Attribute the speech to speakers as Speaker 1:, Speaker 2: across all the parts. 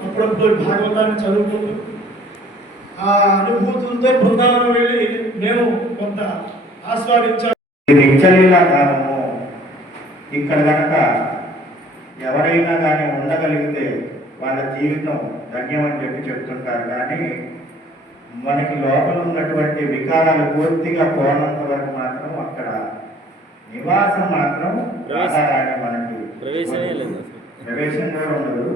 Speaker 1: అప్పుడప్పుడు భాగవతాన్ని చదువుకుంటూ ఆ అనుభూతులతో బృందావనం వెళ్ళి మేము కొంత ఆస్వాదించాం.
Speaker 2: ఈ నిత్యలీలా ధామము ఇక్కడ కనుక ఎవరైనా కానీ ఉండగలిగితే వాళ్ళ జీవితం ధన్యమని చెప్పి చెప్తుంటారు. కానీ మనకి లోపల ఉన్నటువంటి వికారాలు పూర్తిగా పోనంత వరకు మాత్రం అక్కడ నివాసం మాత్రం రాధారాణి మనకి
Speaker 3: ప్రవేశమే లేదు అసలు.
Speaker 2: ప్రవేశం కూడా ఉండదు.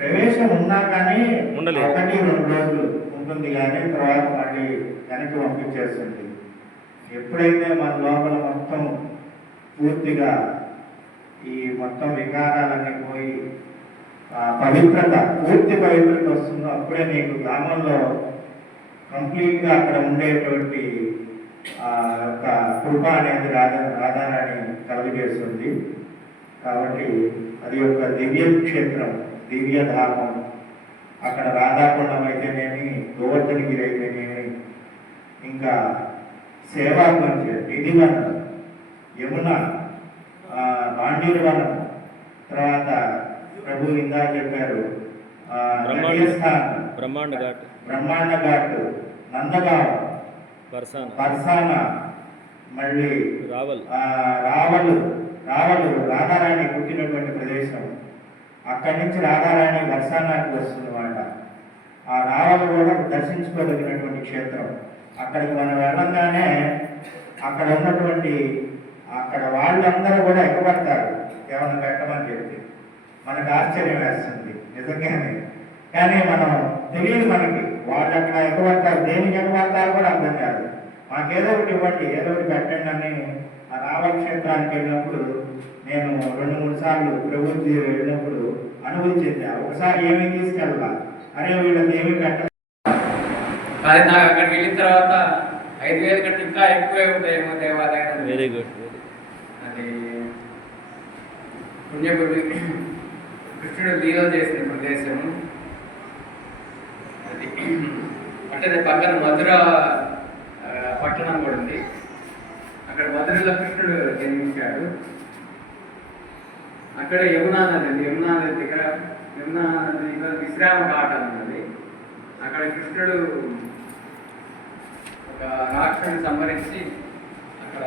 Speaker 2: ప్రవేశం ఉన్నా కానీ
Speaker 3: ఉండలేదు.
Speaker 2: ఒకటి రెండు రోజులు ఉంటుంది కానీ తర్వాత మళ్ళీ వెనక్కి పంపించేస్తుంది. ఎప్పుడైతే మన లోపల మొత్తం పూర్తిగా ఈ మొత్తం వికారాలన్నీ పోయి పవిత్రత పూర్తి పవిత్రత వస్తుందో అప్పుడే నీకు గ్రామంలో కంప్లీట్గా అక్కడ ఉండేటువంటి యొక్క కృప అనేది రాధా రాధారాణి కలుగజేస్తుంది. కాబట్టి అది ఒక దివ్య క్షేత్రం దివ్య ధామం. అక్కడ రాధాకుండం అయితేనేమి గోవర్ధనగిరి అయితేనేమి ఇంకా సేవా మందిర్ నిధివనం యమున ఆ, బాండీరు వనం తర్వాత ప్రభు ఇందా చెప్పారు
Speaker 3: బ్రహ్మాండ ఘాట్.
Speaker 2: బ్రహ్మాండ ఘాట్ నందగాం
Speaker 3: పర్సాన.
Speaker 2: మళ్ళీ
Speaker 3: రావల్.
Speaker 2: రావలు రావలు రాధారాణి పుట్టినటువంటి ప్రదేశం. అక్కడి నుంచి రాధారాణి వర్షానానికి వస్తుందన్నమాట. ఆ రావలు కూడా దర్శించుకోదగినటువంటి క్షేత్రం. అక్కడికి మనం వెళ్ళంగానే అక్కడ ఉన్నటువంటి అక్కడ వాళ్ళందరూ కూడా ఎక్కబడతారు ఏమైనా పెట్టమని చెప్పి. మనకు ఆశ్చర్యం వేస్తుంది నిజంగానే. కానీ మనం తెలియదు మనకి. వాళ్ళు అక్కడ ఎక్కబడతారు దేనికి ఎక్కబడతారు కూడా అర్థం కాదు. మాకేదో ఒకటి ఇవ్వండి ఏదో ఒకటి పెట్టండి అని ఆ రావణ క్షేత్రానికి వెళ్ళినప్పుడు నేను రెండు మూడు సార్లు ప్రభుత్వ వెళ్ళినప్పుడు అనుభూతి చెందా ఒకసారి ఏమీ తీసుకెళ్ళాల. అరే వీళ్ళకి ఏమీ పెట్ట
Speaker 4: కానీ నాకు అక్కడికి వెళ్ళిన తర్వాత ఐదు వేల కంటే ఇంకా ఎక్కువే ఉంటాయేమో దేవాలయం
Speaker 3: వెరీ గుడ్ వెరీ
Speaker 4: అది పుణ్యపురి కృష్ణుడు లీల చేసిన ప్రదేశం. అది అంటే పక్కన మధుర పట్టణం కూడా ఉంది. అక్కడ మధురలో కృష్ణుడు జన్మించాడు. అక్కడ యమునా నది ఉంది యమునా నది దగ్గర యమునా నదిలో విశ్రామ ఘాట్ అన్నది. అక్కడ కృష్ణుడు ఒక రాక్షసుని సంహరించి అక్కడ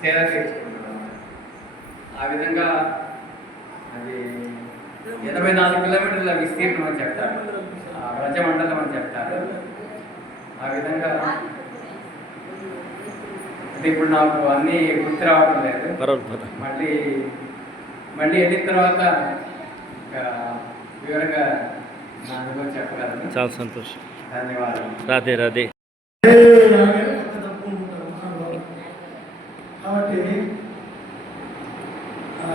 Speaker 4: సేద తీర్చుకుంటాడు అన్నమాట. ఆ విధంగా అది ఎనభై నాలుగు కిలోమీటర్ల విస్తీర్ణం అని చెప్తారు. ఆ వ్రజమండలం అని చెప్తారు. ఆ విధంగా అంటే ఇప్పుడు నాకు అన్నీ గుర్తు రావడం లేదు. మళ్ళీ మళ్ళీ వెళ్ళిన తర్వాత ఇంకా వివరంగా నా అనుభవం చెప్పగలను
Speaker 3: చాలా సంతోషం.
Speaker 4: ధన్యవాదాలు.
Speaker 3: రాధే రాధే.
Speaker 1: కాబట్టి ఆ,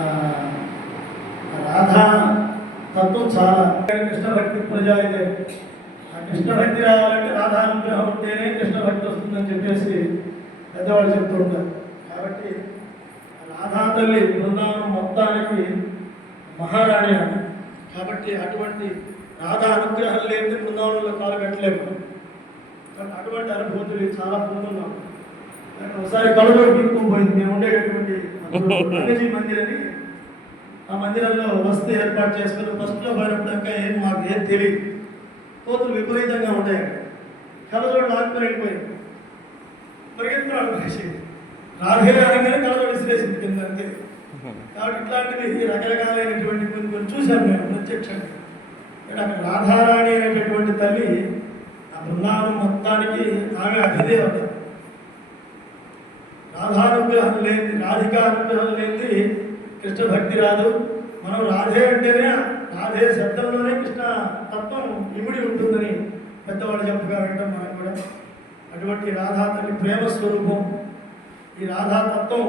Speaker 1: రాధా తత్వం చాలా కృష్ణ భక్తి ప్రజా ఇదే ఆ కృష్ణ భక్తి రావాలంటే రాధా అనుగ్రహం ఉంటేనే కృష్ణ భక్తి వస్తుందని చెప్పేసి పెద్దవాళ్ళు చెప్తూ ఉంటారు. రాధాతల్లి బృందావనం మొత్తానికి మహారాణి అని కాబట్టి అటువంటి రాధా అనుగ్రహం లేని బృందావనంలో కాలు పెట్టలేము అటువంటి అనుభూతులు చాలా పొందున్నాం ఒకసారి కళలో గీక్కుని పోయింది. మేము ఉండేటటువంటి రంగజీ మందిర్ అని ఆ మందిరంలో వస్తు ఏర్పాటు చేసుకుని ఫస్ట్లో పోయినప్పుడు ఏం మాకు ఏం తెలియదు. కోతులు విపరీతంగా ఉంటాయి. కళలో లాక్కుని వెళ్ళిపోయింది పరిగెత్తున్నాడు మనిషి రాధే అనగానే కళలో విసిరేసింది కింద అంతే కాబట్టి ఇట్లాంటివి రకరకాలైనటువంటి కొన్ని కొన్ని చూశాం మేము ప్రత్యక్షంగా. ఇక్కడ అక్కడ రాధారాణి అనేటటువంటి తల్లి ఆ బృందావనం మొత్తానికి ఆమె అధిదేవత. రాధానుగ్రహం లేని రాధికా అనుగ్రహం లేని కృష్ణ భక్తి రాదు మనం రాధే అంటేనే రాధే శబ్దంలోనే కృష్ణ తత్వం ఇమిడి ఉంటుందని పెద్దవాళ్ళు చెప్పగా వింటాం మనం కూడా. అటువంటి రాధా తల్లి ప్రేమ స్వరూపం ఈ రాధా తత్వం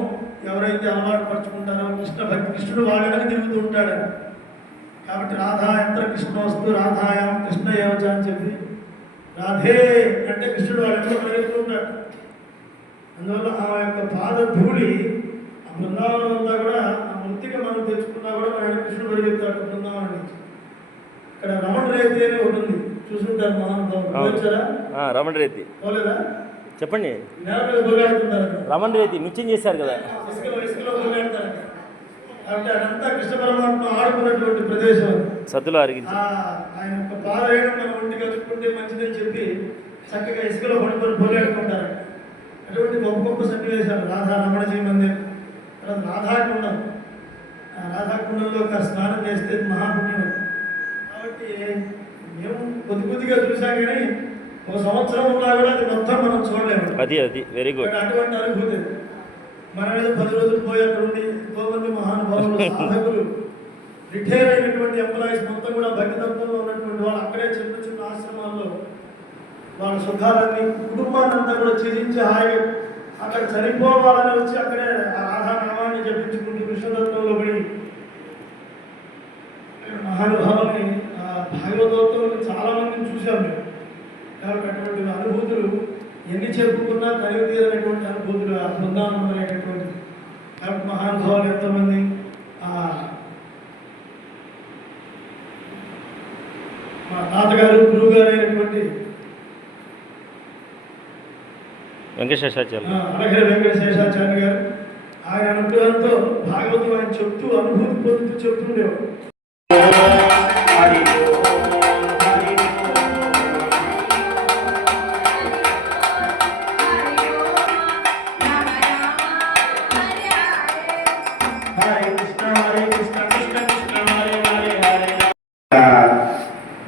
Speaker 1: ఎవరైతే అలవాటు పరుచుకుంటారో కృష్ణ భక్తి కృష్ణుడు వాళ్ళని తిరుగుతూ ఉంటాడు. కాబట్టి రాధా యంత్ర కృష్ణ వస్తు రాధాయాం కృష్ణ ఏవచ అని చెప్పి రాధే అంటే కృష్ణుడు వాళ్ళందరూ పరిగెడుతూ ఉంటాడు. అందువల్ల ఆ యొక్క పాద ధూళి ఆ బృందావనం అంతా కూడా ఆ మృతిక మనం తెచ్చుకున్నా కూడా మన కృష్ణుడు పరిగెత్తాడు బృందావనం నుంచి. ఇక్కడ రమణ రేతి అని ఒకటి ఉంది చూసుంటారు
Speaker 3: ఆ, రమణ రేతి
Speaker 1: పోలేదా?
Speaker 3: చెప్పండి. రమణ రేతి నిత్యం చేశారు కదా.
Speaker 5: సద్దులో అరిగించి
Speaker 1: ఆ ఆయన యొక్క పాదవేయడం మన ఒంటికి కలుపుకుంటే మంచిదని చెప్పి చక్కగా ఇసుకలో పడుకొని పొలేడుకుంటారు. అటువంటి గొప్ప గొప్ప సన్నివేశాలు రాధా రమణజీ మందిర్ తర్వాత రాధాకుండం. ఆ రాధాకుండంలో ఒక స్నానం చేస్తే మహాపుణ్యం కాబట్టి మేము కొద్ది కొద్దిగా చూసాం కానీ ఒక సంవత్సరం ఉన్నా కూడా అది మొత్తం మనం చూడలేము.
Speaker 5: అది అది వెరీ గుడ్
Speaker 1: అటువంటి అనుభూతి మన మీద పది రోజులు పోయి అక్కడ ఉండి ఎంతో మంది మహానుభావులు సాధకులు రిటైర్ అయినటువంటి ఎంప్లాయీస్ మొత్తం కూడా భక్తితత్వంలో ఉన్నటువంటి వాళ్ళు అక్కడే చిన్న చిన్న ఆశ్రమాల్లో వాళ్ళ సుఖాలన్నీ కుటుంబాన్ని అంతా కూడా ఛేదించి హాయిగా అక్కడ చనిపోవాలని వచ్చి అక్కడే రాధానామాన్ని జపించుకుంటూ కృష్ణతత్వంలో పడి మహానుభావుల్ని ఆ భాగవతోత్వంలో చాలా మందిని చూశాం మేము. కాబట్టి అటువంటి అనుభూతులు ఎన్ని చెప్పుకున్నా కలిగి తీరనటువంటి అనుభూతులు ఆ బృందావనం అనేటటువంటి కాబట్టి మహానుభావులు ఎంతమంది ఆ మా తాతగారు గురువు గారు అయినటువంటి
Speaker 5: వెంకటేశాచార్య
Speaker 1: ఆ, అలగిరి వెంకట శేషాచార్య గారు ఆయన అనుగ్రహంతో భాగవతం ఆయన చెప్తూ అనుభూతి పొందుతూ చెప్తుండేవాడు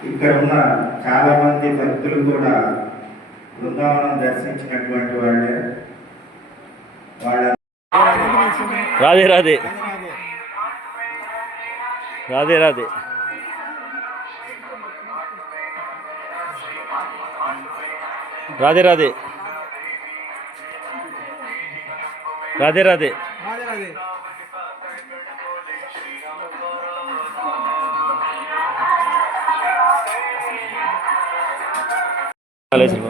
Speaker 3: ఇక్కడ ఉన్న చాలా మంది భక్తులు కూడా బృందావనం దర్శించినటువంటి వాళ్ళే. వాళ్ళ
Speaker 5: రాధే రాధే. రాధే రాధే. రాధే రాధే. రాధే రాధే. అలే శిల్ప
Speaker 6: Kalau
Speaker 3: sih mau.